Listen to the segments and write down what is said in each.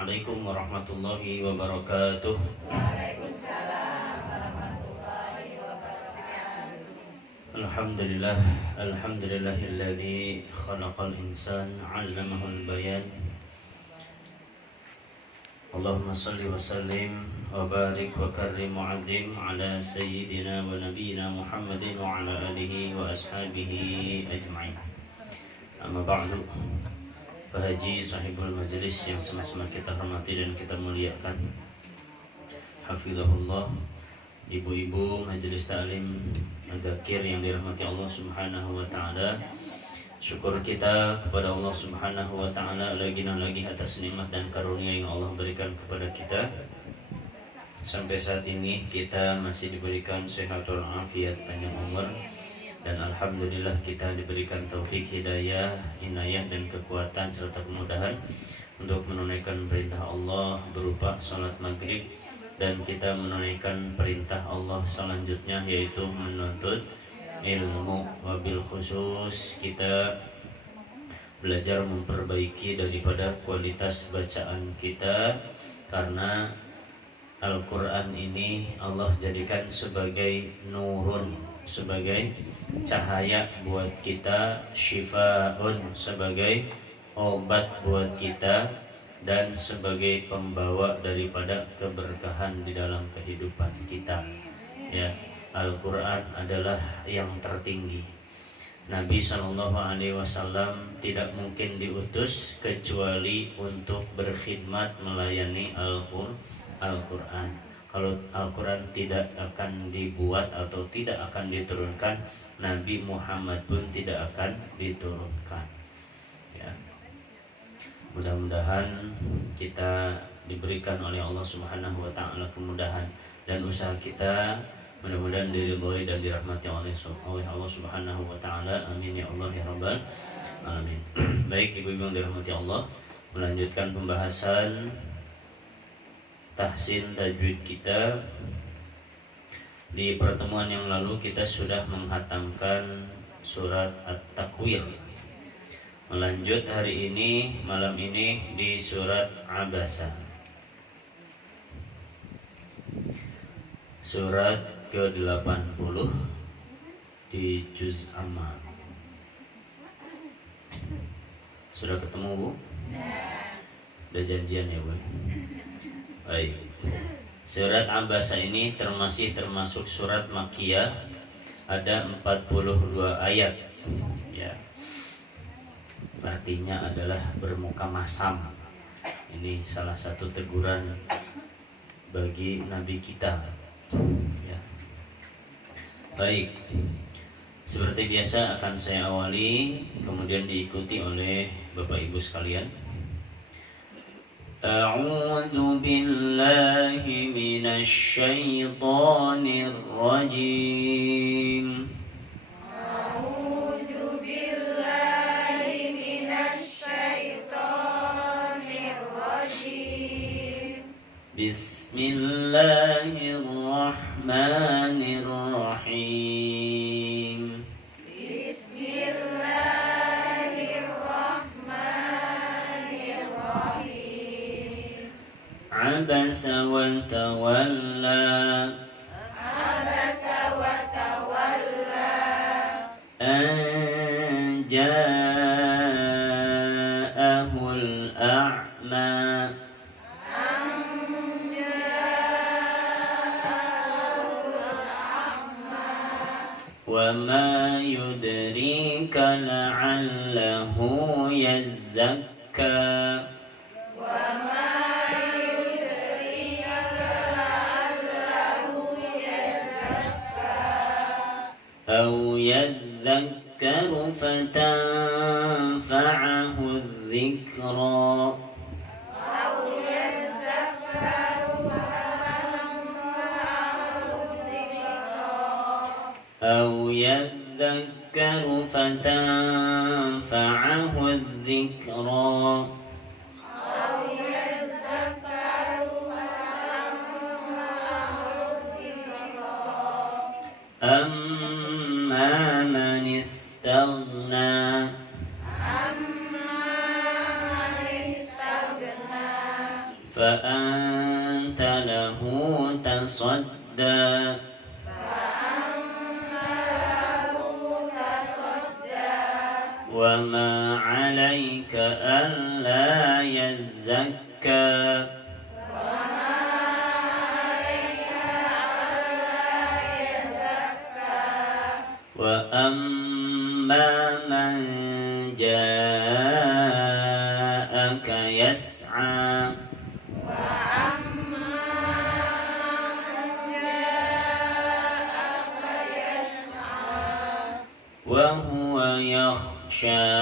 Assalamualaikum warahmatullahi wabarakatuh. Waalaikumsalam warahmatullahi wabarakatuh. Alhamdulillah, alhamdulillahilladzi khalaqal insan 'allamahul bayan. Allahumma shalli wa sallim wa barik wa karrim wa 'azzim ala sayyidina wa nabiyyina Muhammadin wa ala alihi wa ashabihi ajma'in. Amma ba'du. Pak Haji sahibul majelis yang sama-sama kita hormati dan kita muliakan, hafizahullah, ibu-ibu majelis taklim Dzakir yang dirahmati Allah Subhanahu wa taala. Syukur kita kepada Allah Subhanahu wa taala lagi atas nikmat dan karunia yang Allah berikan kepada kita. Sampai saat ini kita masih diberikan sehatul afiat, panjang umur, dan alhamdulillah kita diberikan taufik, hidayah, inayah dan kekuatan serta kemudahan untuk menunaikan perintah Allah berupa salat maghrib, dan kita menunaikan perintah Allah selanjutnya yaitu menuntut ilmu. Wabil khusus kita belajar memperbaiki daripada kualitas bacaan kita, karena Al-Quran ini Allah jadikan sebagai nurun, sebagai cahaya buat kita, syifaun, sebagai obat buat kita, dan sebagai pembawa daripada keberkahan di dalam kehidupan kita. Ya, Al-Quran adalah yang tertinggi. Nabi SAW tidak mungkin diutus kecuali untuk berkhidmat melayani Al-Quran. Kalau Al-Quran tidak akan dibuat atau tidak akan diturunkan, Nabi Muhammad pun tidak akan diturunkan. Ya. Mudah-mudahan kita diberikan oleh Allah Subhanahu wa taala kemudahan, dan usaha kita mudah-mudahan diridhoi dan dirahmati oleh Allah Subhanahu wa taala. Amin ya Allah ya rabbal alamin. Baik ibu-ibu yang dirahmati Allah, melanjutkan pembahasan tahsin tajwid kita. Di pertemuan yang lalu kita sudah menghatamkan surat At-Takwir. Melanjut hari ini, malam ini di surat Abasa, surat ke-80 di juz Amma. Sudah ketemu Bu? Udah janjian ya Bu? Baik. Surat Abasa ini termasuk surat Makkiyah, ada 42 ayat. Ya. Artinya adalah bermuka masam. Ini salah satu teguran bagi Nabi kita. Ya. Baik. Seperti biasa akan saya awali, kemudian diikuti oleh Bapak Ibu sekalian. أعوذ بالله من الشيطان الرجيم أعوذ بالله من الشيطان الرجيم بسم الله الرحمن الرحيم بسم الله الرحمن الرحيم عبس وتولى عبس وتولى أن جاءه الأعمى أن جاءه الأعمى وما يدريك لعله يزكى وما يدريك لعله يزكى أو يذكر فتنفعه الذكرى أو يذكر فتنفعه الذكرى أما من استغنى فأنت له تصدى وما عليك ألا يزكى وأما من جاءك يسعى وهو يخشى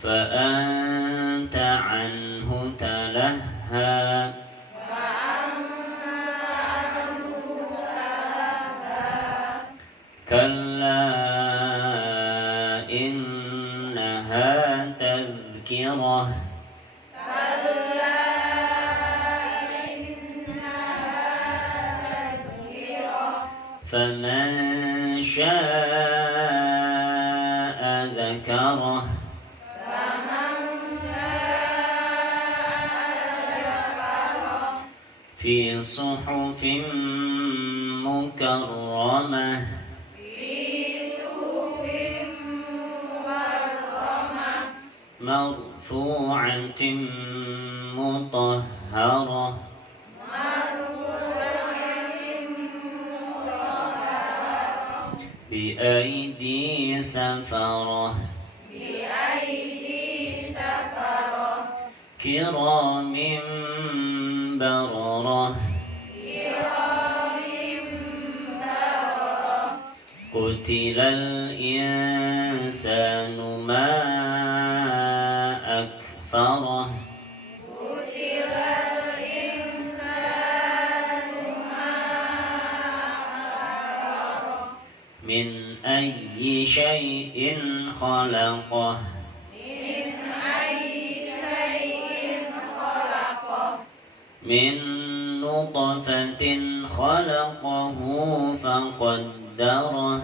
فأنت عنه تلهى كلا إنها تذكرة فمن شاء ذكره في صحف مكرمة مرفوعة مطهرة بأيدي سفرة كرام بررة قتل الإنسان ما أكفره من أي شيء خلقه من نطفة خلقه فقدره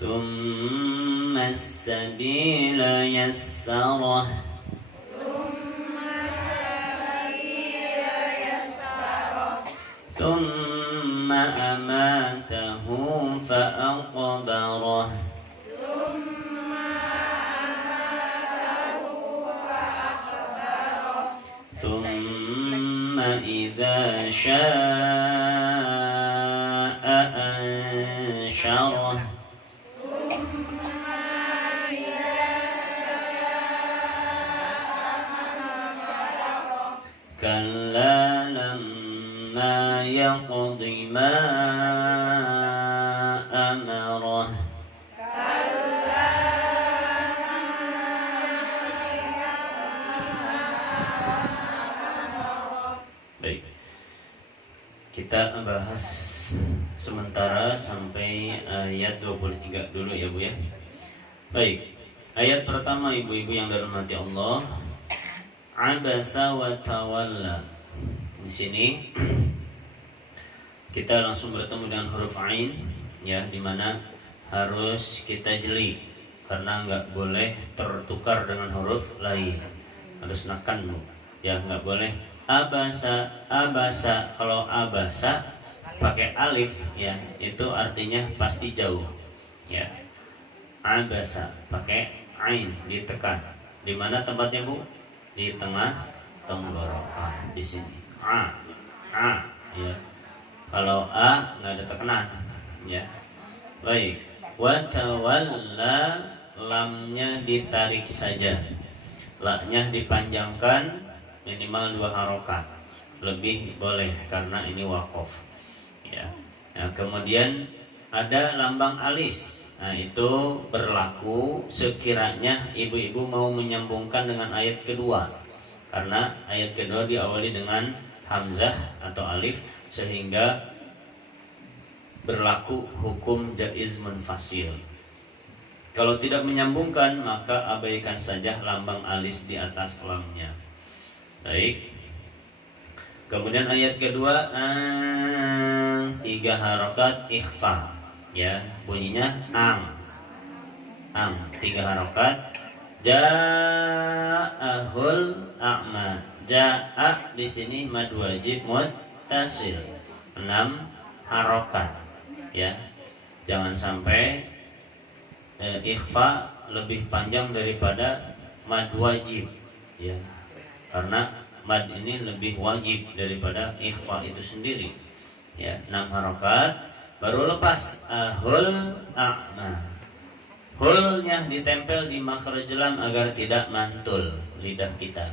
ثم السبيل يسره ثم أماته فأقبره ثم إذا شاء أنشره كلا لما يقض ما أمره Baik, kita bahas sementara sampai ayat 23 dulu ya Bu ya. Baik, ayat pertama ibu-ibu yang dirahmati Allah, abasa wa tawalla. Di sini kita langsung bertemu dengan huruf ain ya, dimana harus kita jeli karena nggak boleh tertukar dengan huruf lain, harus nakan Bu ya, nggak boleh abasa. Kalau abasa pakai alif ya, itu artinya pasti jauh ya. Abasa pakai ain ditekan, di mana tempatnya Bu? Di tengah tenggorokan di sini. A ya. Kalau a nggak ada tekanan ya. Baik, wa tawalla, lamnya ditarik saja, la-nya dipanjangkan minimal 2 harokat, lebih boleh karena ini waqaf ya. Nah, kemudian ada lambang alis. Nah, itu berlaku sekiranya ibu-ibu mau menyambungkan dengan ayat kedua, karena ayat kedua diawali dengan hamzah atau alif, sehingga berlaku hukum jaiz munfasil. Kalau tidak menyambungkan, maka abaikan saja lambang alis di atas lamnya. Baik. Kemudian ayat kedua, 3 harokat ikhfa, ya, bunyinya ang 3 harokat. Ja'ahul a'ma, ja'a di sini mad wajib muttasil 6 harokat, ya. Jangan sampai ikhfa lebih panjang daripada mad wajib, ya, karena mad ini lebih wajib daripada ikhfa itu sendiri, ya. 6 harokat baru lepas ahul a'ma. Hulnya ditempel di makhraj lam agar tidak mantul lidah kita,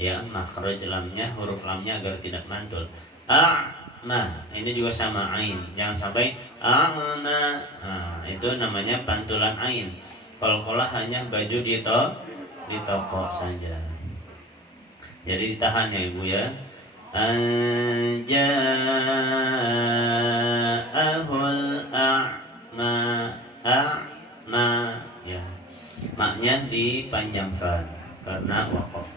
ya. Makhraj lamnya, huruf lamnya agar tidak mantul. A'ma ini juga sama ain, jangan sampai a'ma. Nah, itu namanya pantulan ain. Qalqalah hanya baju di toko saja. Jadi ditahan ya Ibu, ya. Ja'ahul a'ma, a'ma, ya. Maknya dipanjangkan karena waqaf.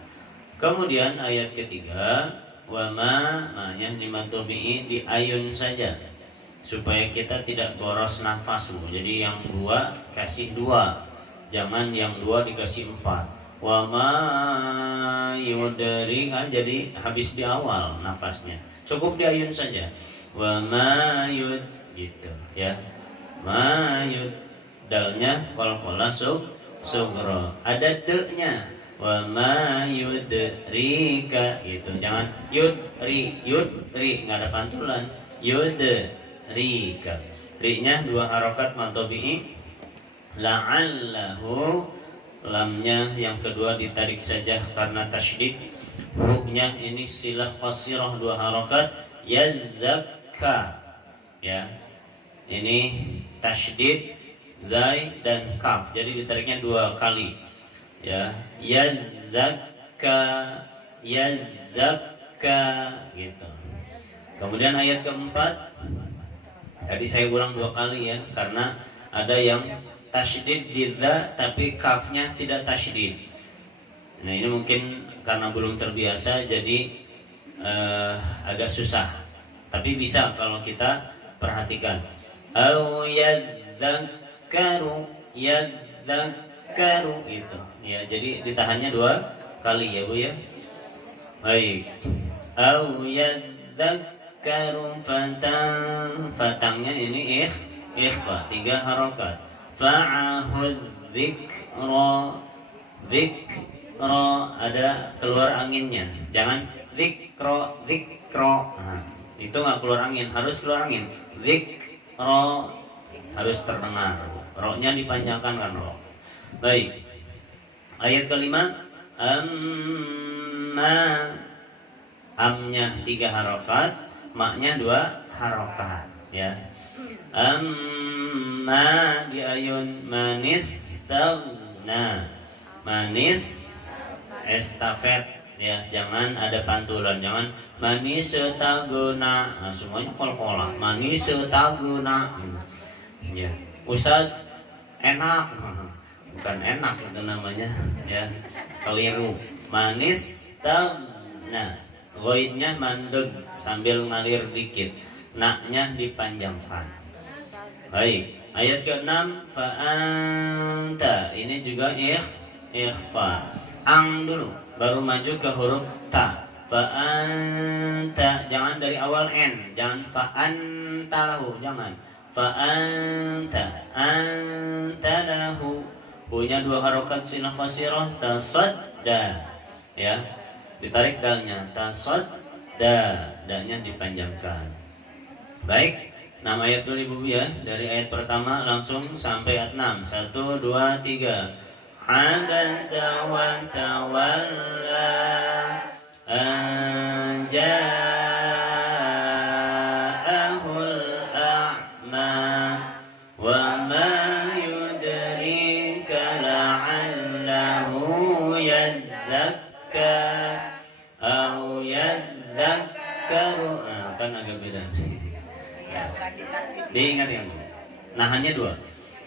Kemudian ayat ketiga, wa maknya dimatobi'i diayun saja supaya kita tidak boros nafas, Bu. Jadi yang 2 kasih 2, jangan yang 2 dikasih 4. Wa ma yudri, kan jadi habis di awal nafasnya. Cukup diayun saja. Wa ma yud, gitu, ya. Ma yud, dalnya qalqalah sughra. Ada de-nya. Wa ma yudrika, gitu. Jangan yudri, enggak ada pantulan. Yudrika. Ri-nya 2 harokat matobi'i. La'allahu, lamnya yang kedua ditarik saja karena tasydid. Hu-nya ini silah qasirah 2 harokat. Yazakka, ya. Ini tasydid zai dan kaf, jadi ditariknya 2 kali, ya. Yazakka, gitu. Kemudian ayat keempat, tadi saya ulang 2 kali, ya, karena ada yang tasydid di dza tapi kafnya tidak tasydid. Nah, ini mungkin karena belum terbiasa jadi agak susah. Tapi bisa kalau kita perhatikan. Au yadzakkaru, gitu. Ya, jadi ditahannya 2 kali, ya Bu, ya. Baik. Au yadzakkaru fatangnya ini ikhfa 3 harokat. Fa'ahud dzikra, ada keluar anginnya. Jangan dzikra. Nah, itu nggak keluar angin, harus keluar angin. Dzikra harus terdengar. Ro-nya dipanjangkan kan, ro. Baik. Ayat kelima, amma, amnya 3 harokat, maknya 2 harokat, ya. Amma diayun manis tagna, manis estafet, ya. Jangan ada pantulan, jangan manis tagna. Nah, semuanya kol-kolah. Manis tagna, ya. Ustaz enak, bukan enak itu namanya, ya. Keliru. Manis tagna, ghainnya mandeg sambil ngalir dikit, naknya dipanjangkan. Baik, ayat ke-6, fa'anta, ini juga ikhfa. Ang dulu, baru maju ke huruf ta. Fa'anta, jangan dari awal n, jangan fa'anta lahu, jangan. Fa'anta, anta lahu. Punya 2 harokat silah qasirah, tasadda, ya. Ditarik dalnya, tasadda, dalnya dipanjangkan. Baik. 6 ayat dulu Ibu, ya. Dari ayat pertama langsung sampai ayat 6. 1, 2, 3. Abasa wa tawalla an ja'ahul a'ma wa ma yudrika la'allahu yazakka au yadzakkaru. Nah, kan agak beda. Diingat yang nahannya 2.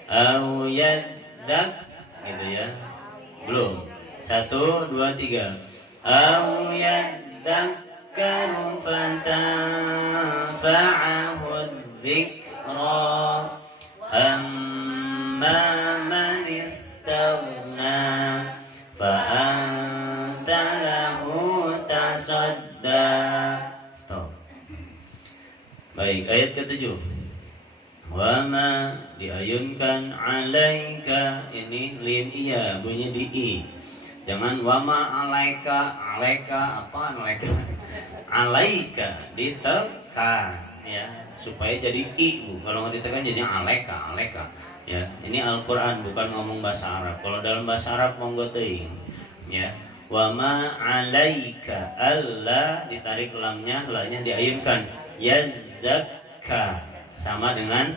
Au yadzak, gitu, ya. Belum. 1, 2, 3. Au yadzak فتنفعه الذكرى أما من استغنى فأنت له تصدى. Stop. Baik, ayat ke-7. Wama diayunkan alaika, ini lin iya bunyi di i. Jangan wama alaika, apa alaika ditekan ya supaya jadi i bu. Kalau nggak ditekan jadi alaika ya. Ini Al-Qur'an bukan ngomong bahasa Arab. Kalau dalam bahasa Arab monggo teuing ya. Wama alaika, alla ditarik lamnya, la-nya diayunkan, yazakka sama dengan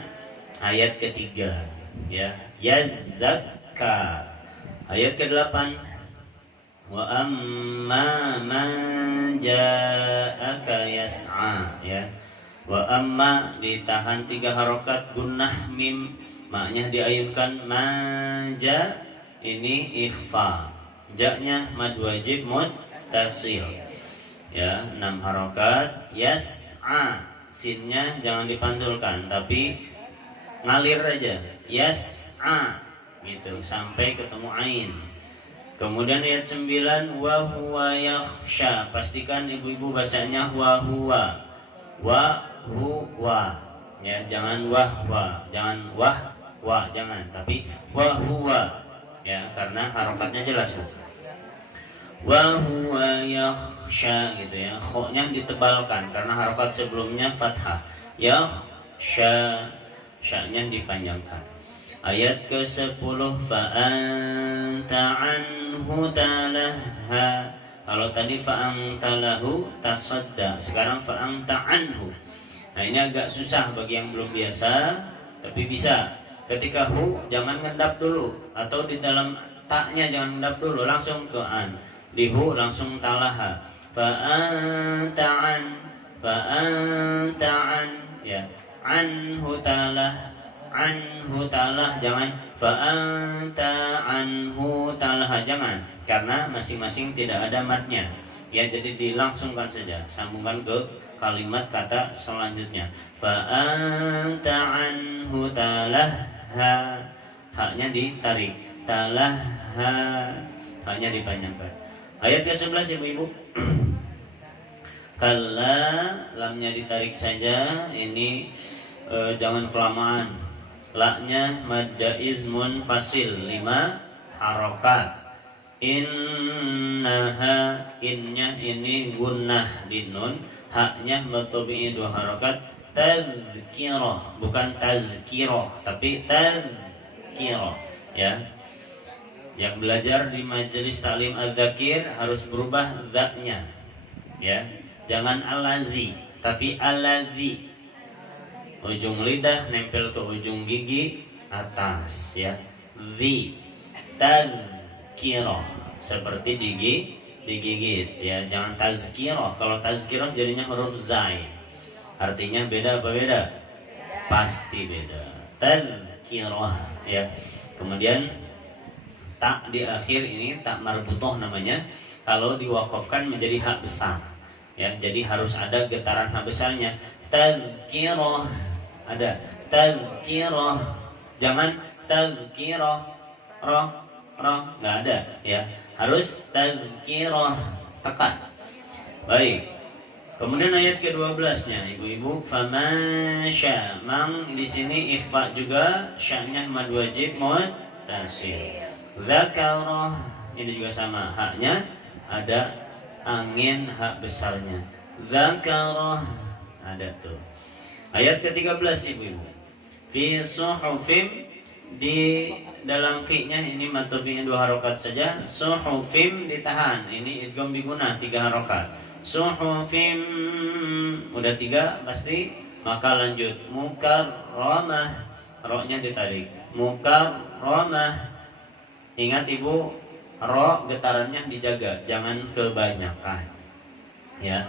ayat ketiga ya, yazakka. Ayat ke-8, wa amma man ja'aka yas'a ya. Wa amma ditahan 3 harokat gunnah mim, maknya diayunkan, manja ini ikhfa, ja-nya mad wajib muttasil ya, 6 harokat. Yas'a, sinnya jangan dipantulkan tapi ngalir aja, yas'a gitu sampai ketemu ain. Kemudian ayat 9, wa huwa yakhsha, pastikan ibu-ibu bacanya wa huwa ya, jangan wahwa, jangan wah jangan, tapi wa huwa ya, karena harokatnya jelas. Wa huwa yakhsha gitu ya, kho-nya ditebalkan karena harokat sebelumnya fathah. Yakhsha, sya-nya dipanjangkan. Ayat ke-10, fa anta anhu talaha. Kalau tadi fa anta lahu tasadda, sekarang fa anta anhu. Nah ini agak susah bagi yang belum biasa, tapi bisa. Ketika hu jangan ngendap dulu, atau di dalam taknya jangan ngendap dulu, langsung ke an. Di hu langsung talaha, fa'anta'an ya, anhu talah jangan fa'anta'anhu talaha, jangan, karena masing-masing tidak ada matnya ya, jadi dilangsungkan saja, sambungkan ke kalimat kata selanjutnya, fa'anta'anhu talaha, haknya ditarik, talaha, haknya dipanjangkan. Ayat ke-11 ibu-ibu. Kalla, lamnya ditarik saja, ini jangan kelamaan. La-nya mad jaiz munfasil 5 harokat. Innaha, innya ini gunnah di nun, haknya matobi'i 2 harokat. Tazkirah, bukan tazkirah tapi tazkirah ya. Yang belajar di majelis taklim adzakir harus berubah za-nya ya, jangan alazi tapi aladzi, ujung lidah nempel ke ujung gigi atas ya, zi, tazkirah seperti digigit ya, jangan tazkirah. Kalau tazkirah jadinya huruf zai, artinya beda apa beda? Pasti beda. Tazkirah ya. Kemudian tak di akhir ini tak marbutoh namanya, kalau diwakafkan menjadi hak besar ya, jadi harus ada getaran hak besarnya. Tazkirah, ada tazkirah, jangan tazkirah roh nggak ada ya, harus tazkirah tekan. Baik, kemudian ayat ke-12 nya ibu-ibu, famasya, mang di sini ikhfa juga, sya'nya mad wajib muttasil. Zakarah, ini juga sama, haknya ada angin hak besarnya. Zakarah, ada tuh. Ayat ke-13 ibu-ibu. Fi suhufim, di dalam fi-nya ini matobinya 2 harokat saja. Suhufim ditahan, ini idgham biguna 3 harokat. Suhufim udah 3 pasti, maka lanjut mukarramah, ro-nya ditarik, mukarramah. Ingat ibu, ro getarannya dijaga, jangan kebanyakan ya,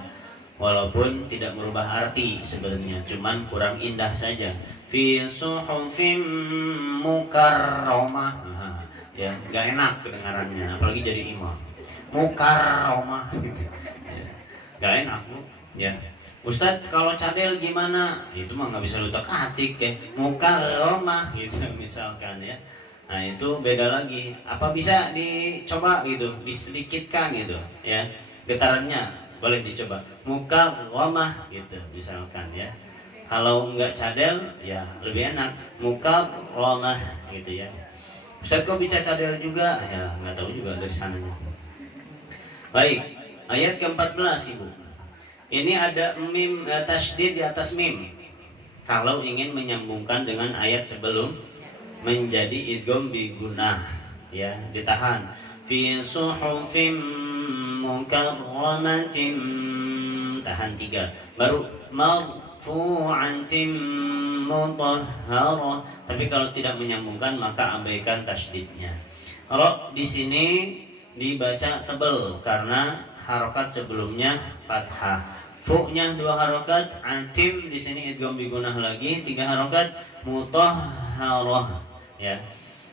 walaupun tidak merubah arti sebenarnya, cuman kurang indah saja. Fi suhufim mukarramah, ya nggak enak kedengarannya, apalagi jadi imam mukarramah gitu ya. Gak enak Bu ya. Ustadz kalau cadel gimana? Itu mah nggak bisa lutak atik ya. Muka Roma gitu misalkan ya. Nah itu beda lagi. Apa bisa dicoba gitu, disedikitkan gitu ya. Getarannya boleh dicoba. Muka Roma gitu misalkan ya. Kalau nggak cadel ya lebih enak. Muka Roma gitu ya. Ustadz kok bisa cadel juga? Ya nggak tahu juga dari sananya. Baik, ayat ke-14 Ibu. Ini ada mim tasydid di atas mim. Kalau ingin menyambungkan dengan ayat sebelum menjadi idgham bi gunah ya, ditahan. Fi suhufim mukarramatin, tahan 3. Baru marfu'atin mutahharah. Tapi kalau tidak menyambungkan maka abaikan tasydidnya. Kalau di sini dibaca tebal karena harokat sebelumnya fathah. Fu-nya 2 harokat, atim di sini idgham bi gunah lagi 3 harokat, mutahharah ya.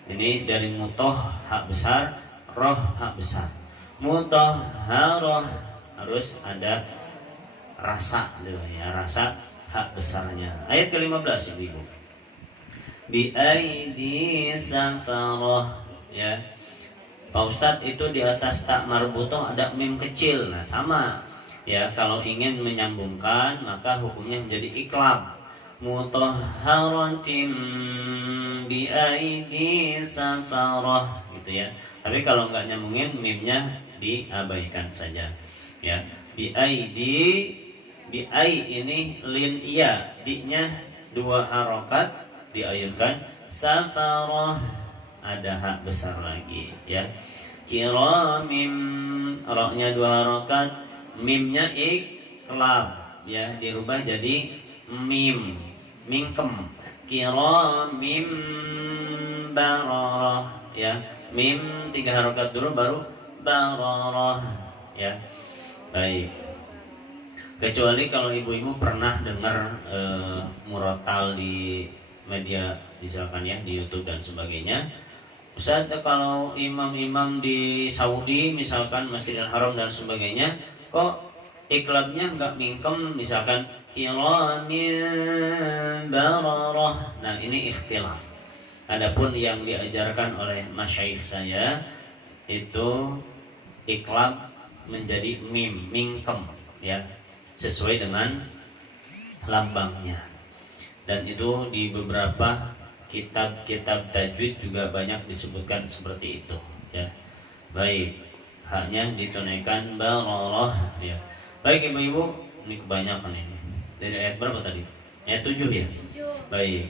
Ini dari mutoh hak besar, roh hak besar. Mutahharah harus ada rasa gitu ya, rasa hak besarnya. Ayat ke-15 Ibu. Bi aidi safarah ya. Pak Ustadz itu di atas tak marbutoh ada mim kecil. Nah sama ya, kalau ingin menyambungkan maka hukumnya menjadi iklab. Mutahharatin bi aidi safarah gitu ya. Tapi kalau nggak nyambungin mimnya diabaikan saja ya. Bi aidi, bi ai ini lin iya, di-nya 2 harokat diayunkan. Safarah ada hak besar lagi ya. Kiramim, roknya 2 harokat, mimnya iklab ya, dirubah jadi mim, mingkem. Kiramim bararah ya, mim 3 harokat dulu baru bararah ya. Baik, kecuali kalau ibu-ibu pernah dengar murotal di media misalkan ya, di YouTube dan sebagainya. Ustaz, kalau imam-imam di Saudi misalkan Masjidil Haram dan sebagainya, kok iklabnya nggak mingkem misalkan kiramin bararah. Nah ini ikhtilaf. Adapun yang diajarkan oleh masyayikh saya itu iklab menjadi mim, mingkem ya, sesuai dengan lambangnya. Dan itu di beberapa kitab-kitab tajwid juga banyak disebutkan seperti itu ya. Baik, haknya ditunaikan bararah ya. Baik ibu-ibu, ini kebanyakan ini. Dari ayat berapa tadi? Ayat 7 ya? 7. Baik,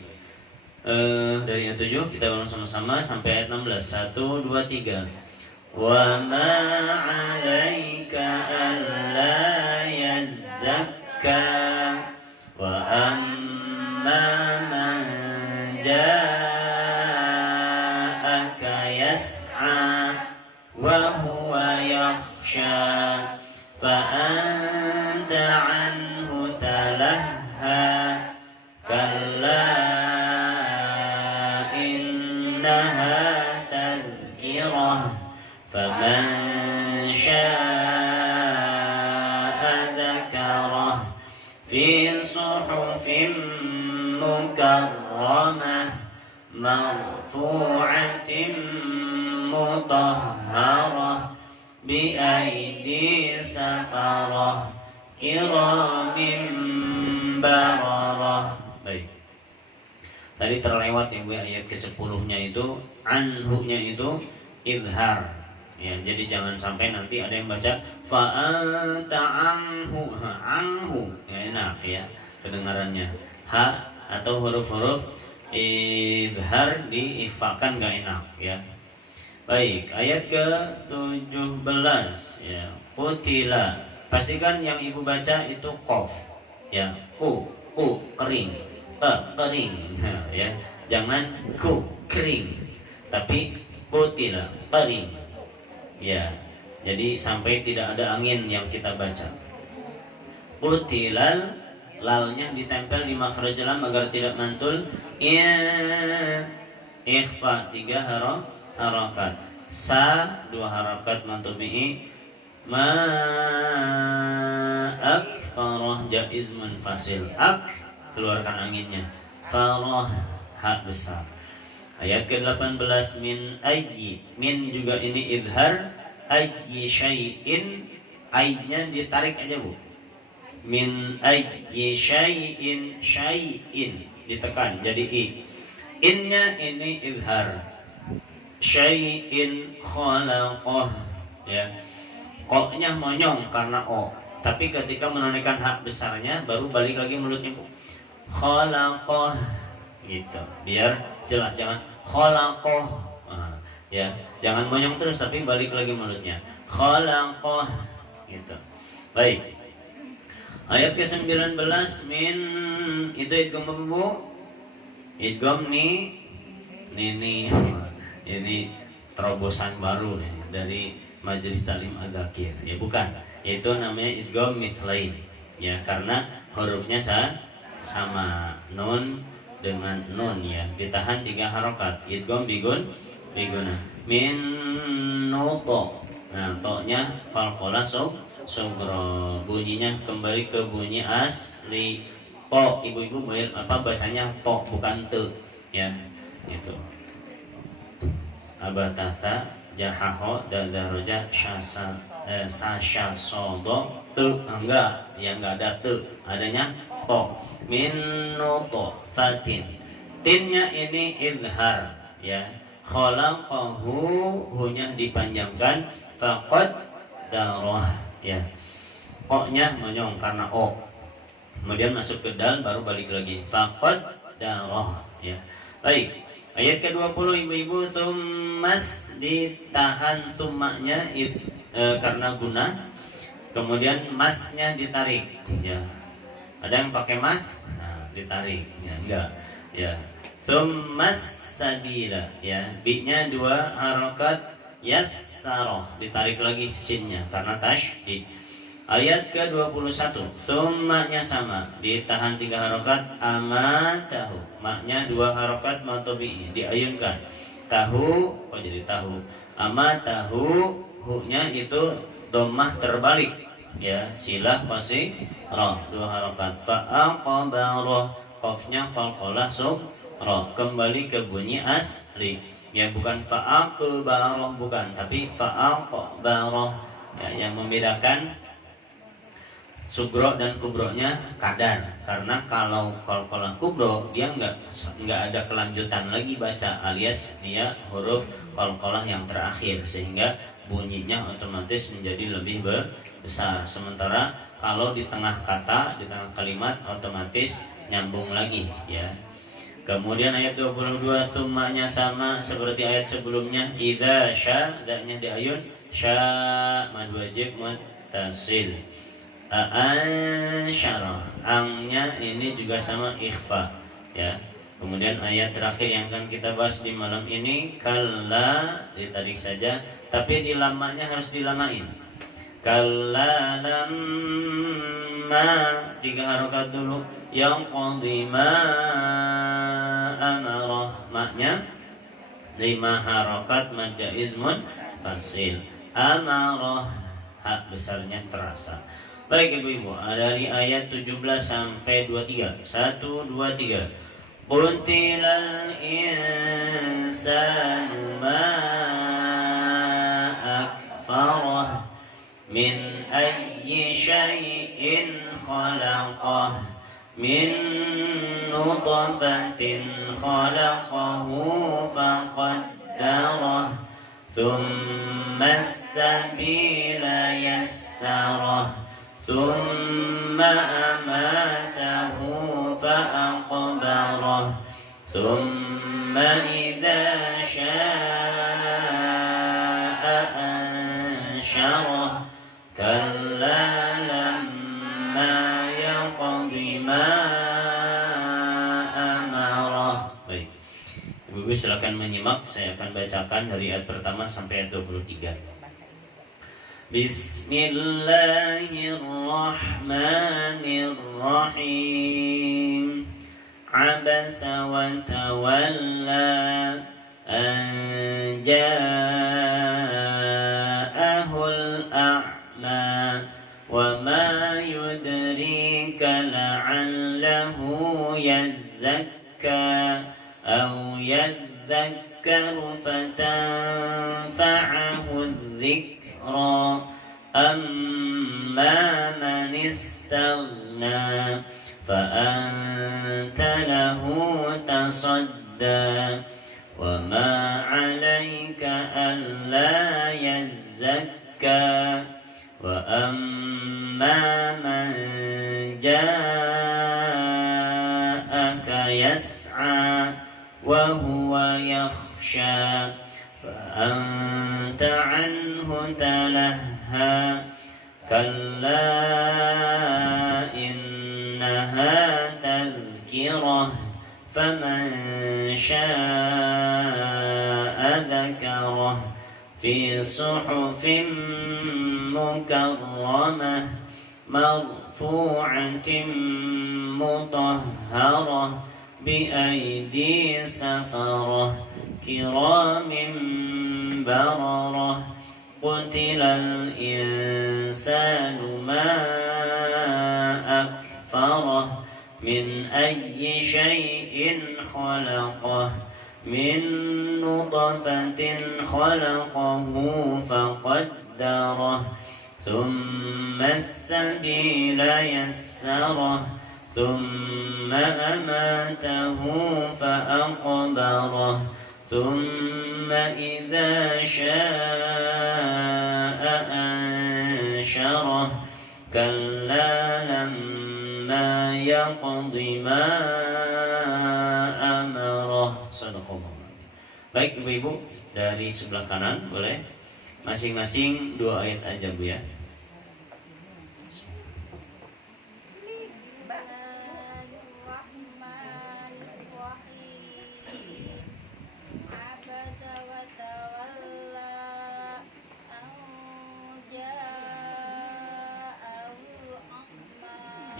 dari ayat 7 kita ulang sama-sama sampai ayat 16. 1, 2, 3. Wa ma 'alaika alla yazzakka wa amma man ja'aka yas'a wa huwa yakhsha fa anta 'anhu talahha kalla innaha tadhkirah faman syaa'a dzakarah fi suhufin mukarramah marfu'atin mutahharah bi aidi safarah kiramin bararah. Baik, tadi terlewat ya Bu, ayat ke-10-nya itu anhu-nya itu izhar ya, jadi jangan sampai nanti ada yang baca fa anta anhu, anhu ya, enak ya kedengarannya. Ha atau huruf-huruf izhar diikhfakan gak enak ya. Baik, ayat ke-17 ya. Qutila, pastikan yang ibu baca itu qaf ya. U kering, kering ya. Jangan ku kering, tapi qutila kering ya. Jadi sampai tidak ada angin yang kita baca. Qutilal, lalnya ditempel di makhraj lam agar tidak mantul. Ikhfa 3 harakat. Sa 2 harakat mantul bi. ma akfarah jaiz munfasil. Keluarkan anginnya. Farah hak besar. Ayat ke-18 min ayyi. Min juga ini idhar. Ayyi syai'in. Ainya ditarik aja Bu. Min ayyi syai'in. Syai'in ditekan jadi i. Innya ini idhar. Syai'in khalaqah ya. Koknya monyong karena o. Tapi ketika menunaikan hak besarnya baru balik lagi mulutnya Bu. Khalaqah gitu. Biar jelas, jangan khalaqah. Nah, ya, jangan monyong terus tapi balik lagi mulutnya. Khalaqah gitu. Baik. Ayat ke-19 min itu idgham apa Bu? Idgham ini ini terobosan baru nih dari Majelis Taklim Adzakir. Ya bukan, itu namanya idgham mithlain. Ya karena hurufnya sama nun dengan nun ya. Ditahan 3 harokat. Idgham biguna. Min nuto. Nah, to-nya qalqalah sughra. Bunyinya kembali ke bunyi asli. To, ibu-ibu bacanya to bukan te ya. Gitu. Abatasa jahaho dadaroja syasa sasya sodo te enggak ada te, adanya to. Min nuto fatin. Tinnya ini izhar ya. Khalaqahu hunya dipanjangkan faqad darah ya. O-nya monyong karena o. Kemudian masuk ke dal baru balik lagi. Faqad darah ya. Baik. Ayat ke-20 ibu-ibu summas ditahan summanya karena guna. Kemudian masnya ditarik ya. Ada yang pakai mas, nah, ditarik ya enggak ya. Summas sabila ya. Bi-nya 2 harokat yassarah, ditarik lagi sinnya karena tasydid. Ayat ke-21 summanya sama, ditahan 3 harokat amatahu. Maknya 2 harokat matobi diayunkan. Tahu kok jadi tahu. Amatahu hu-nya itu dhammah terbalik ya, silah pasti ra 2 harokat. Fa'aqabarah qafnya qalqalah ra kembali ke bunyi asli ya, bukan fa'aqabarah bukan, tapi fa'aqabarah ya. Yang membedakan sugro dan kubronya kadar, karena kalau qalqalah kubro dia nggak ada kelanjutan lagi baca, alias dia huruf qalqalah yang terakhir sehingga bunyinya otomatis menjadi lebih besar. Sementara kalau di tengah kata, di tengah kalimat otomatis nyambung lagi ya. Kemudian ayat 22 summanya sama seperti ayat sebelumnya. Idza sya da-nya diayun, sya mad wajib muttasil. Ansyara angnya ini juga sama ikhfa ya. Kemudian ayat terakhir yang akan kita bahas di malam ini, kalla ditarik saja, tapi di lamanya harus dilamain. Kalla lamma 3 harokat dulu. Yang qadima amarah, maknya 5 harokat mad jaiz munfasil. Amarah hak besarnya terasa. Baik ibu-ibu, dari ayat 17 sampai 23. 1, 2, 3. Qutilal insanu ma akfarah min ayyi syai'in khalaqah min nutfatin khalaqahu faqaddarah thumma as-sabila yassarah ثم أماته فأقبره ثم إذا شاء أنشره كلا لما يقض ما أمره. Baik, Ibu-ibu silakan menyimak, saya akan bacakan dari ayat pertama sampai ayat 23. Bismillahirrahmanirrahim. Abasa wa tawalla an ja'ahul a'ma أو يذكر فتنفعه الذكرى أما من استغنى فأنت له تصدى وما عليك ألا يزكى وأما من جاءك يسعى وهو يخشى فأنت عنه تلهى كلا إنها تذكرة فمن شاء ذكره في صحف مكرمة مرفوعة مطهرة بأيدي سفرة كرام بررة قتل الإنسان ما أكفره من أي شيء خلقه من نطفة خلقه فقدره ثم السبيل يسره ثم أماته فأقبره ثم إذا شاء أنشره كلا لما يقض ما أمره. Sadaqallah. Baik Ibu-ibu dari sebelah kanan boleh masing-masing 2 ayat aja Bu ya.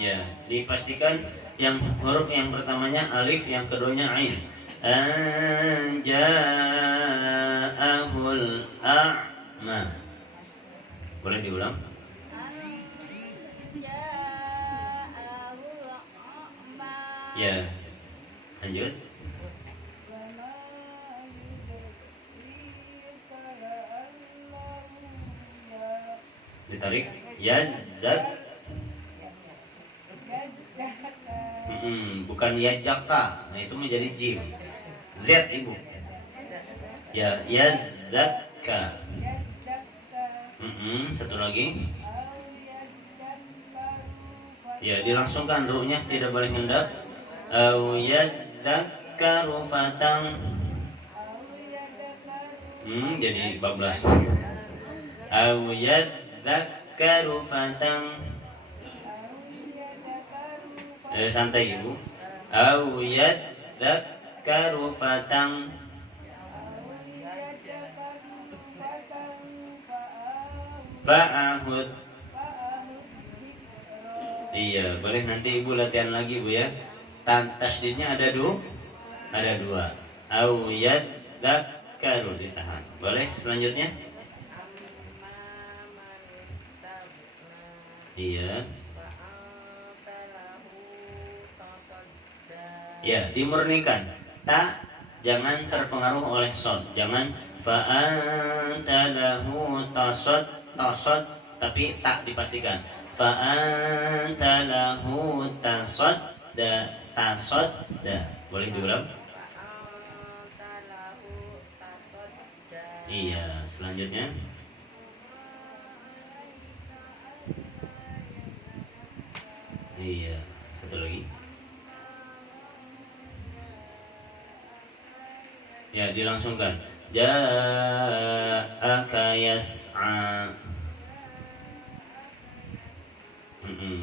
Ya, dipastikan yang huruf yang pertamanya alif, yang keduanya ain. Anja'ahul a'ma. Boleh diulang? Anja'ahul a'ma. Ya. Lanjut. Ditarik. Yazzak. Bukan yajaka, nah itu menjadi jim. Z Ibu. Ya, yazzaka. Satu lagi. Ya, dilangsungkan ruhnya, tidak boleh ngendap. Au yadzakkaru fatang. Jadi bablas. Au yadzakkaru fatang. Santai Ibu. Au yadzakkaru fatang. Fa'ahud. Iya, boleh nanti Ibu latihan lagi Bu ya. Tasdidnya ada dua. Au yadzakkaru ditahan. Boleh selanjutnya? Iya. Ya, dimurnikan. Ta jangan terpengaruh oleh sod. Jangan fa'anta lahu tasod, tapi tak dipastikan. Fa'anta lahu tasod da. Boleh diulang? Iya, selanjutnya. Iya, satu lagi. Ya, dilangsungkan. Ja'aka yas'a.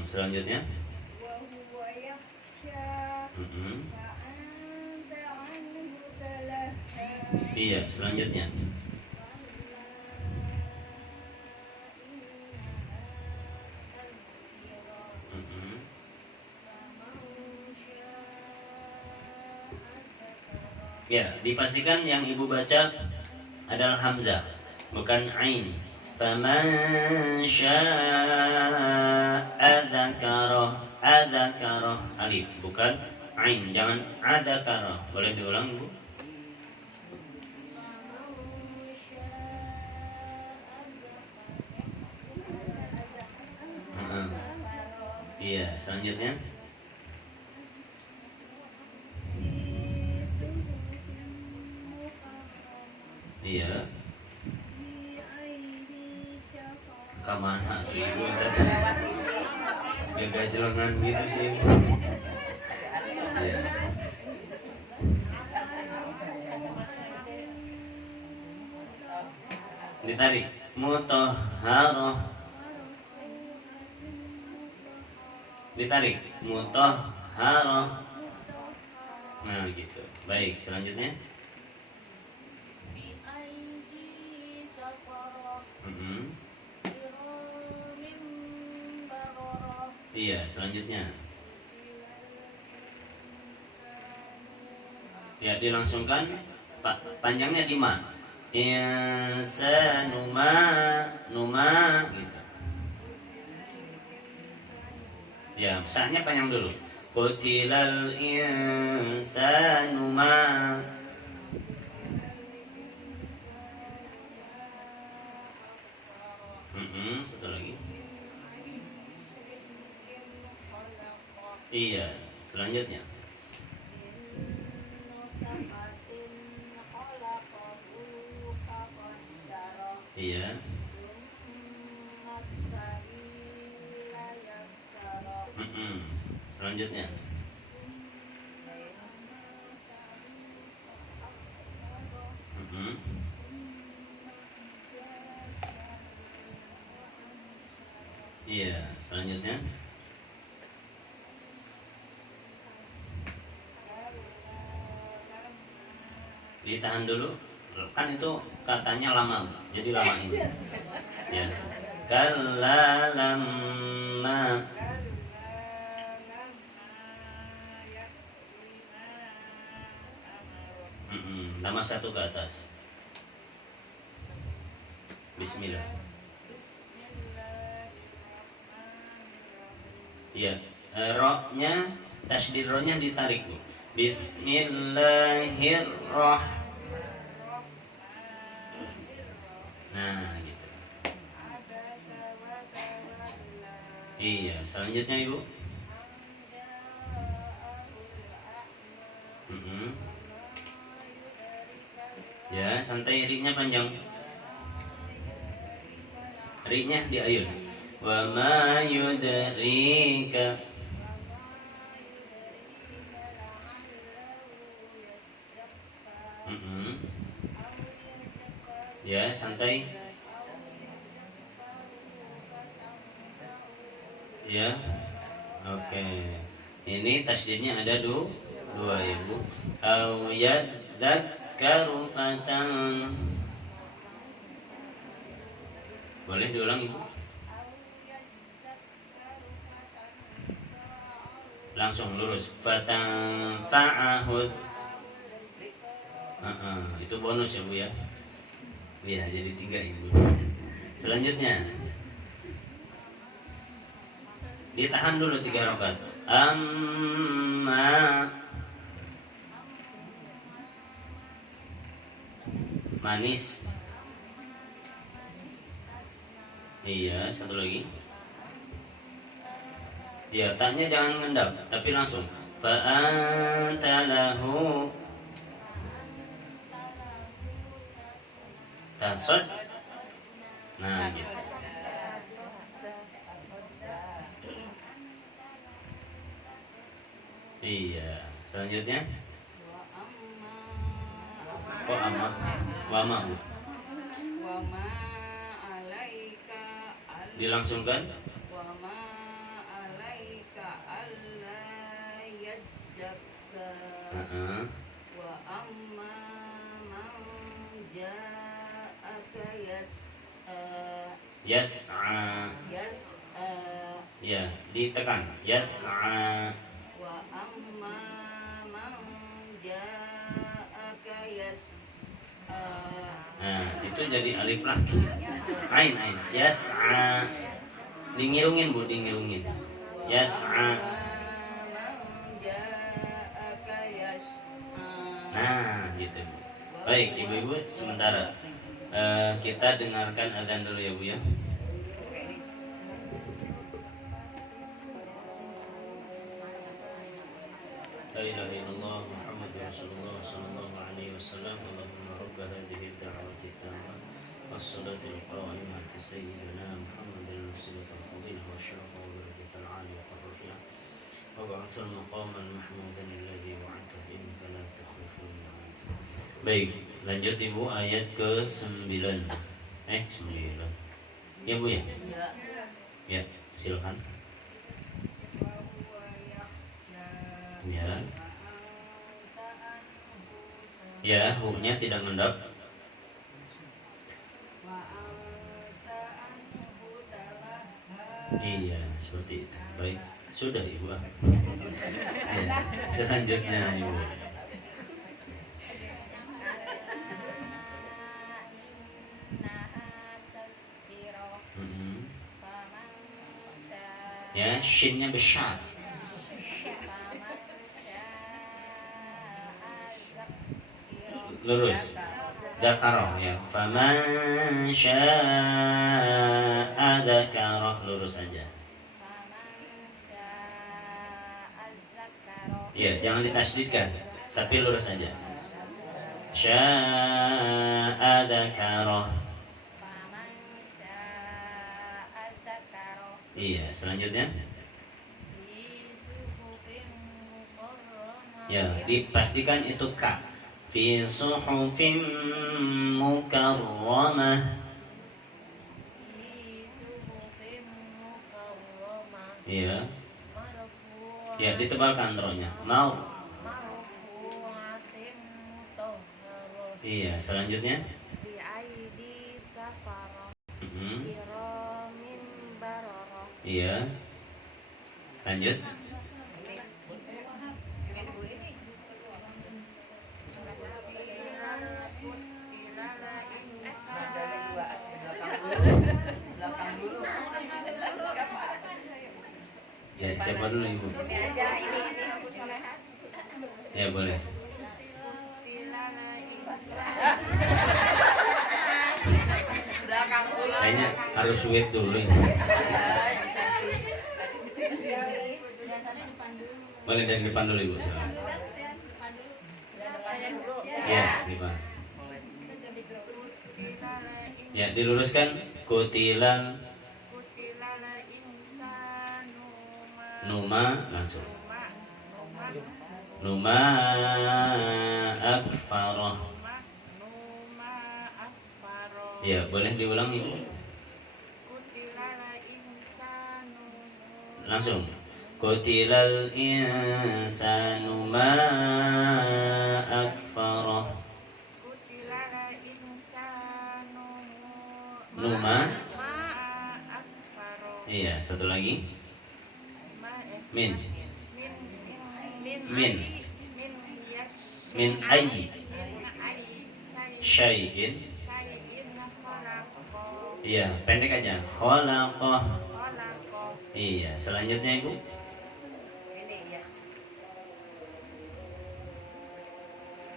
Selanjutnya. Iya, selanjutnya. Ya, dipastikan yang Ibu baca adalah hamzah, bukan ain. Faman syaa'a dzakara, alif, bukan Ain, jangan adzakara. Boleh diulang, Bu? Iya, selanjutnya. Iya. Kamana tuh Ibu tadi? Gagajelengan gitu sih. Iya. Ditarik. Mutahharah. Ditarik. Mutahharah. Nah, gitu. Baik, selanjutnya. Iya, selanjutnya. Ya, dilangsungkan. Panjangnya di ma. Insanuma, numa gitu. Ya, besarnya panjang dulu. Qutilal insanuma. Satu lagi. Iya, selanjutnya. Iya. Selanjutnya. Iya, selanjutnya. Ditahan dulu, kan itu katanya lama, jadi lamain. Ya, kalla lamma. Nama satu ke atas. Bismillah. Iya, ro-nya, tasydid ro-nya ditarik, Bu. Bismillahirrahmanirrahim. Nah, gitu. Iya, selanjutnya Ibu. Ya, santai, ri-nya panjang. Ri-nya diayun. Wa ma yudrika. Ya, santai. Ya. Oke. Ini tasydidnya ada dua ya, Bu. Au yadzakkaru fatan. Boleh diulang, Ibu? Langsung lurus. Fatan fa'ahud. Itu bonus ya, Bu ya. Iya, jadi 3 Ibu. Selanjutnya. Ditahan dulu 3 rakaat. Amma manis. Iya, satu lagi. Ya, tanya jangan ngendap, tapi langsung. Fa anta lahu tasod. Nah, gitu. Iya, selanjutnya. Kok amat? Wama, Bu. Wama alaika Dilangsungkan. Wama alaika alla yadzakka wa amma man ja'aka Yas'a. Ya, ditekan. Yas'a. wa amma man ja'aka Nah, itu jadi alif lagi. Ain. Yas'a. Dingirungin, Bu, dingirungin. Yas'a. Nah, gitu. Baik, ibu-ibu, sementara kita dengarkan azan dulu ya Bu ya. La ilaha illallah Muhammadur Rasulullah sallallahu alaihi wasallam. Allahumma rabb hadhihi ad-da'wati at-tammah was-salati al-qa'imati sayyidina Muhammadin wasilatul fadilah wa syarafa wa barakatul 'aliyah ar-rafi'ah wa ba'athal maqaman mahmudan alladhi wa'adta innaka la tukhliful mi'ad. Baik, lanjut Ibu ayat ke-9. 9. Ya Bu ya? Ya, silakan. Ya. Ya, hu-nya tidak ngendap. Iya, seperti itu. Baik, sudah Ibu. Ya, selanjutnya Ibu. Ya, shinnya besar. Lurus. Dzakara ya. Faman syaa'a dzakara, lurus saja. Ya, jangan ditasydidkan, tapi lurus saja. Syaa'a dzakara. Iya, selanjutnya. Ya, dipastikan itu ka. Fi suhufin mukarramah. Iya. Ya, ditebalkan rohnya. Mau. Iya, selanjutnya. Iya. Lanjut. Ya, siapa dulu Ibu? Ya, boleh. Kayaknya harus sweet dulu ya. Boleh dari depan dulu Ibu. Ya, depan. Ya, diluruskan. Kutilan Numa, langsung. Numa akfarah. Ya, boleh diulang Ibu. Langsung. Qutilal insanu ma akfarah. Numa. Iya, satu lagi. Min. Min ayyi syai'in. Iya, pendek aja. Khalaqah. Iya, selanjutnya Ibu.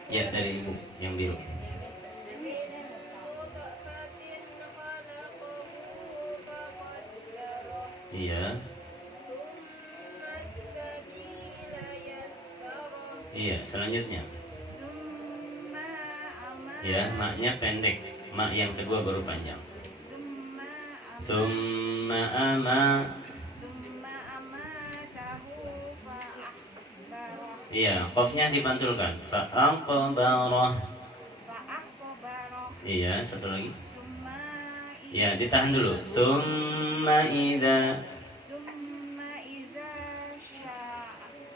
Ya, dari Ibu yang biru. Iya. Iya, selanjutnya. Ya, maknya pendek. Mak yang kedua baru panjang. Summa ama. Iya, qafnya dipantulkan. Fa'aqbarah. Iya, satu lagi. Ya, ditahan dulu. Summa idza.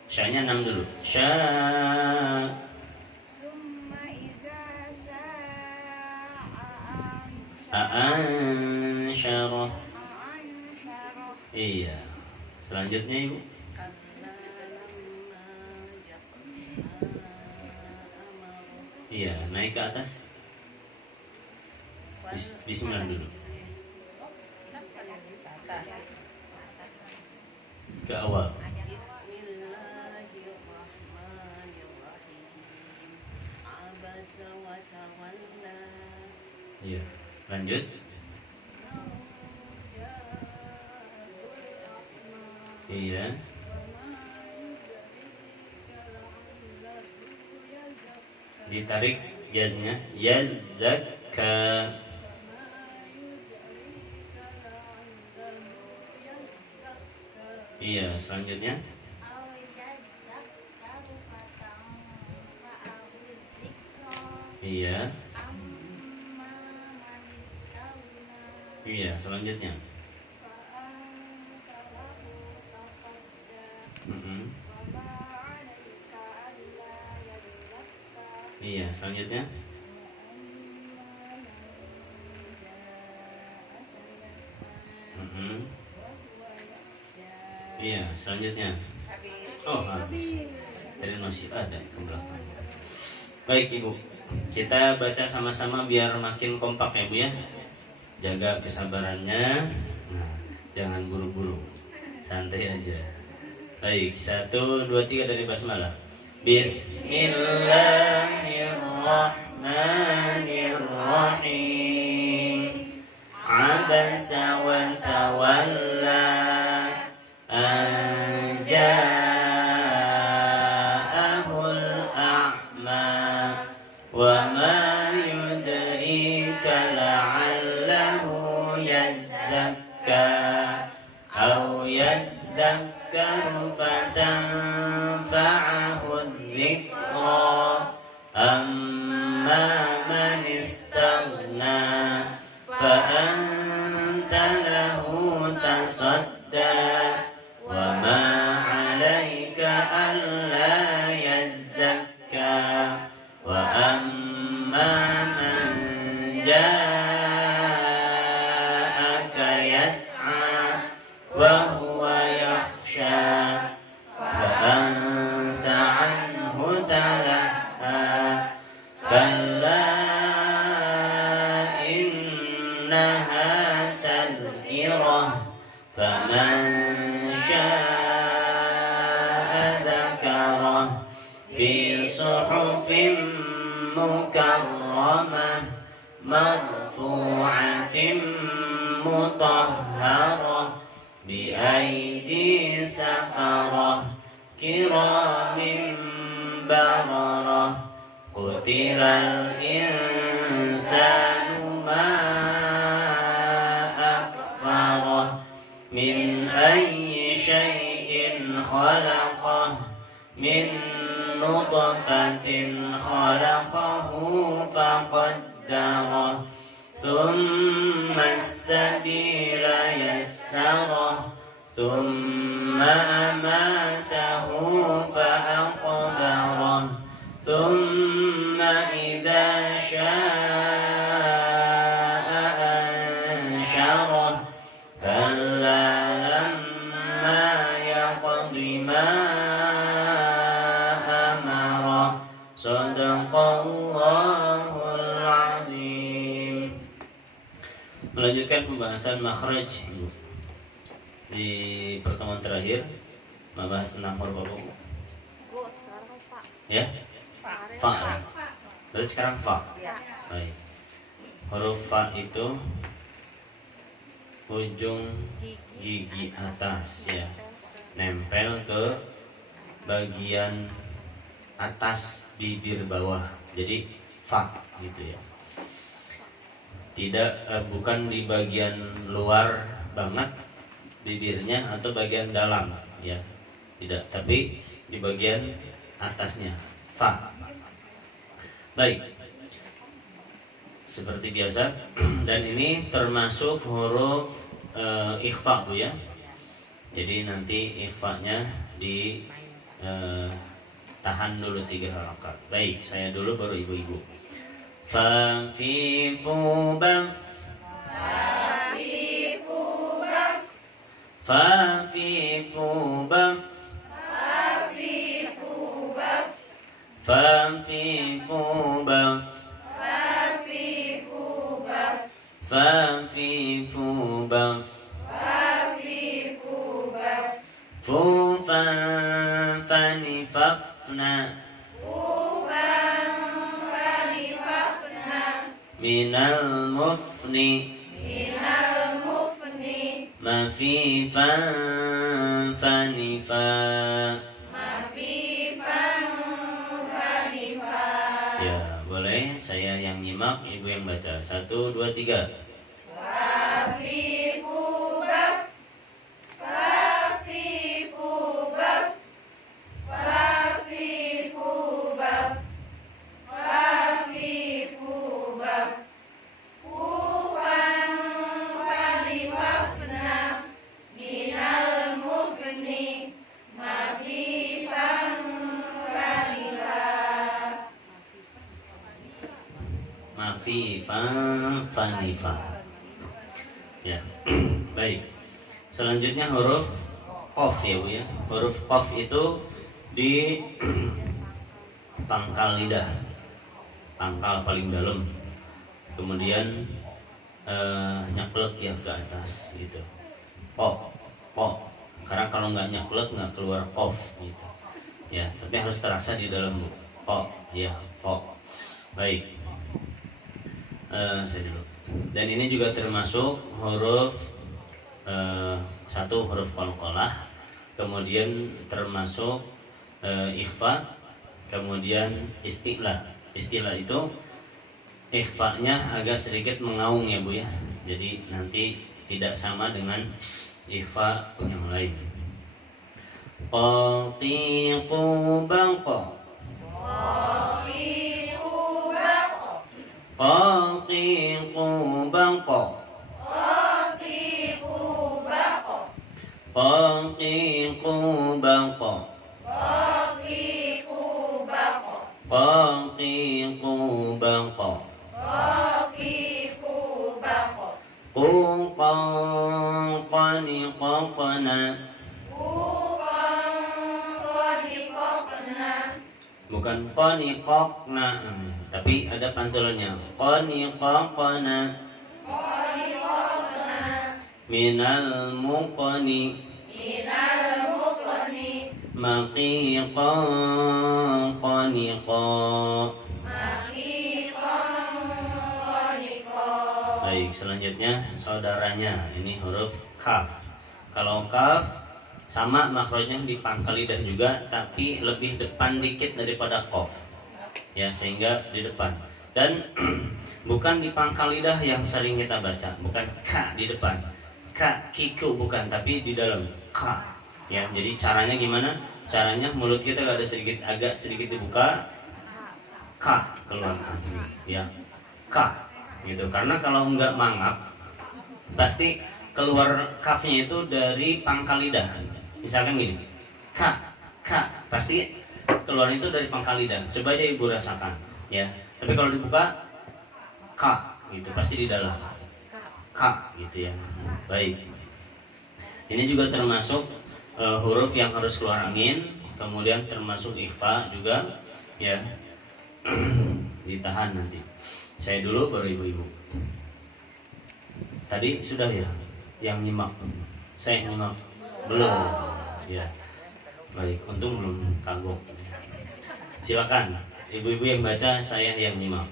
Sya-nya 6 dulu. Sya. A'ansyarah. Iya. Selanjutnya Ibu. Iya, naik ke atas. Bismillah dulu. Ke awal. abasa wa tawalla. Iya. Lanjut. Iya. Ditarik yaznya. Yazakka. Iya, selanjutnya. Iya. Iya, selanjutnya. Iya, selanjutnya. Iya, selanjutnya. Oh, habis. Jadi masih ada ke belakang. Baik, Ibu. Kita baca sama-sama biar makin kompak ya, Bu ya. Jaga kesabarannya. Nah, jangan buru-buru. Santai aja. Baik, 1, 2, 3 dari basmalah. Bismillahirrahmanirrahim. Abasa wa tawalla an ja'ahul a'ma wa ma yudrika la'allahu yazzakka aw yadzakkaru fatanfa'ahu dzikra amma man istaghna fa'anta lahu tasadda wa ma 'alaika alla yazzakka wa amma man ja'aka yas'a wa huwa yakhsha fa anta 'anhu talaha kalla innaha tadhkirah faman syaa'a dzakarah fi suhufin mukarramah marfu'atin mutahharah bi aidi safarah kiramin bararah qutilal insanu ma akfarah min ayyi syai'in khalaqah min nutfatin khalaqahu faqaddarah thumma as-sabila yassarah thumma amatahu fa'aqbarah thumma idza syaa'a ansyarah kalla lamma yaqdi ma amara sadaqallahul azim. Melanjutkan pembahasan makhraj di pertemuan terakhir membahas tentang huruf apa, Bu? Sekarang Pak. Ya? Fa. Berarti sekarang fa. Baik. Huruf fa itu ujung gigi atas ya, nempel ke bagian atas bibir bawah. Jadi fa gitu ya. Tidak bukan di bagian luar banget bibirnya atau bagian dalam ya. Tidak, tapi di bagian atasnya. Fa. Baik. Seperti biasa dan ini termasuk huruf ikhfa, Bu ya. Jadi nanti ikhfanya di tahan dulu 3 harakat. Baik, saya dulu baru ibu-ibu. Fa fi fu baf fa fi fu baf fa fi fu baf fa fi fu baf fa fi fu baf fu fan fani fafna minal mufni mafifan fanifa. Ya, boleh saya yang nyimak, ibu yang baca. 1, 2, 3. Mafifan fanifa. Ya. Baik. Selanjutnya huruf qaf ya Bu ya. Huruf qaf itu di pangkal lidah, pangkal paling dalam, kemudian nyaklek ya ke atas gitu. Qaf. Karena kalau nggak nyaklek nggak keluar qaf gitu. Ya, tapi harus terasa di dalam Bu. Qaf ya, qaf. Baik. Saya dulu. Dan ini juga termasuk huruf satu huruf qalqalah, kemudian termasuk ikhfa, kemudian isti'la. Isti'la itu ikhfa-nya agak sedikit mengaung ya Bu ya. Jadi nanti tidak sama dengan ikhfa yang lain. Qaqiqu baqa. Qaqiqu baqa. Qaqiqu baqa. Qaqiqu baqa. Qani qaqna. Bukan qani qaqna, tapi ada pantulannya. Qani qaqna. Minal muqni. Maqiqa qaniqa. Baik, selanjutnya saudaranya ini huruf kaf. Kalau kaf sama makrojnya di pangkal lidah juga, tapi lebih depan dikit daripada qaf. Ya, sehingga di depan. Dan bukan di pangkal lidah yang sering kita baca, bukan ka di depan. Ka kiku bukan, tapi di dalam ka. Ya, jadi caranya gimana? Caranya mulut kita agak sedikit dibuka, ka keluarkan. Ya. Ka gitu. Karena kalau enggak mangap pasti keluar kafnya itu dari pangkal lidah. Misalkan gini, ka, pasti keluar itu dari pangkal lidah. Coba aja ibu rasakan, ya. Tapi kalau dibuka, ka, gitu, pasti di dalam, ka, gitu ya. Baik. Ini juga termasuk huruf yang harus keluar angin, kemudian termasuk ikhfa juga, ya. Ditahan nanti. Saya dulu baru ibu-ibu. Tadi sudah ya, yang nyimak. Saya nyimak belum. Ya, baik. Untung belum kagok. Silakan, ibu-ibu yang baca, saya yang nyimak.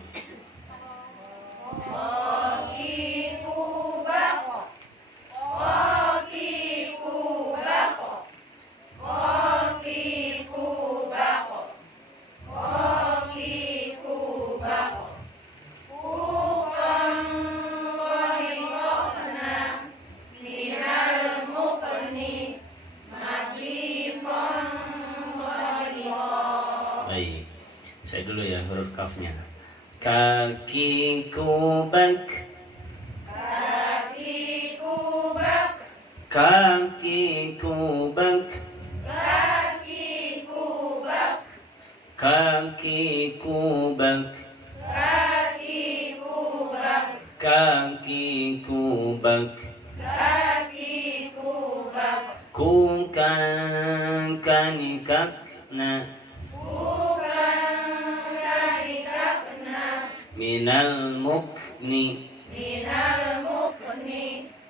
Baik, saya dulu ya huruf kafnya. Kaki kubak. Kaki kubak. Kaki kubak. Kaki kubak. Kaki kubak. Kaki kubak. Kaki kubak. Kaki kubak. Kukan kanikakna. Minal mukni.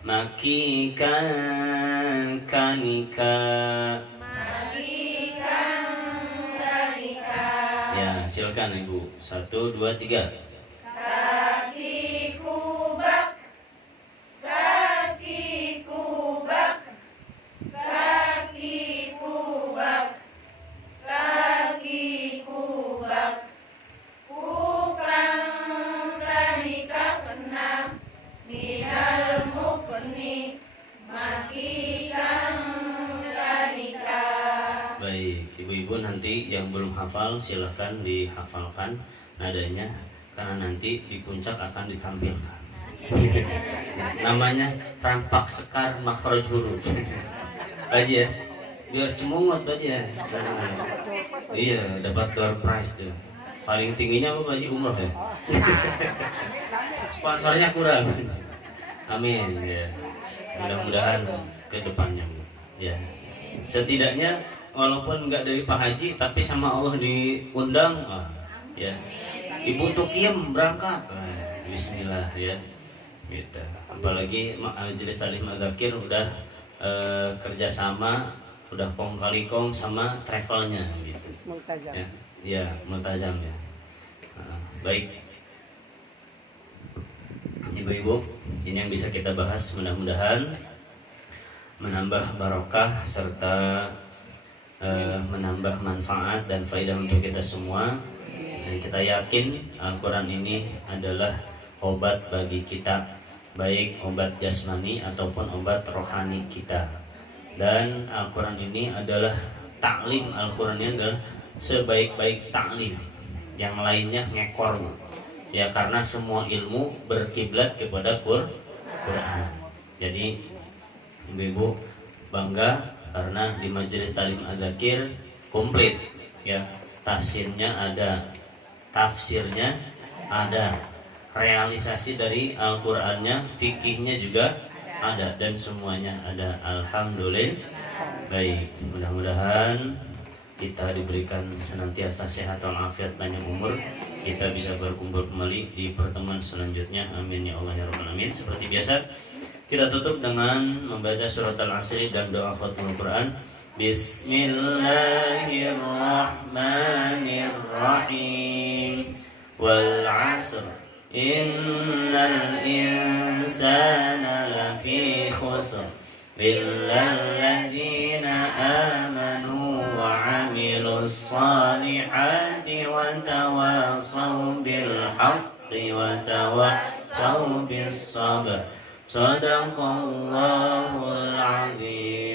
Makikan kanika. Ya, silakan ibu. 1, 2, 3. Kaki nanti yang belum hafal silahkan dihafalkan nadanya, karena nanti di puncak akan ditampilkan. Namanya rampak sekar makhraj huruf. Baji ya, biar cemungut Baji ya. Iya, dapat door prize tuh. Paling tingginya apa Baji, umroh ya? Sponsornya kurang. Amin ya. Mudah-mudahan ke depannya ya. Setidaknya walaupun nggak dari Pak Haji tapi sama Allah diundang, ya. Ibu Tukiem berangkat. Bismillah ya. Gitu. Apalagi majelis taklim adzakir udah kerjasama, udah kong kali kong sama travelnya gitu. Multazam. Ya, ya multazam ya. Baik. Ibu-ibu, ini yang bisa kita bahas, mudah-mudahan menambah barokah serta menambah manfaat dan faedah untuk kita semua. Dan kita yakin Al-Quran ini adalah obat bagi kita, baik obat jasmani ataupun obat rohani kita. Dan Al-Quran ini adalah taklim, Al-Quran ini adalah sebaik-baik taklim. Yang lainnya ngekor, ya, karena semua ilmu berkiblat kepada Quran. Jadi ibu-ibu bangga karena di majelis taklim adzakir komplit, ya, tafsirnya ada, tafsirnya ada, realisasi dari Al-Qur'annya, fikihnya juga ada, dan semuanya ada. Alhamdulillah. Baik, mudah-mudahan kita diberikan senantiasa sehat walafiat, panjang umur, kita bisa berkumpul kembali di pertemuan selanjutnya. Amin ya Allah ya Rabbal alamin. Seperti biasa kita tutup dengan membaca surat Al-Asr dan doa khatimul Quran. Bismillahirrahmanirrahim. Wal 'asr innal insana lafi khusr illa alladhina amanu wa 'amilus salihati wa tawasaw bil haqqi wa tawasaw bis sabr. Sadaqallahul azim.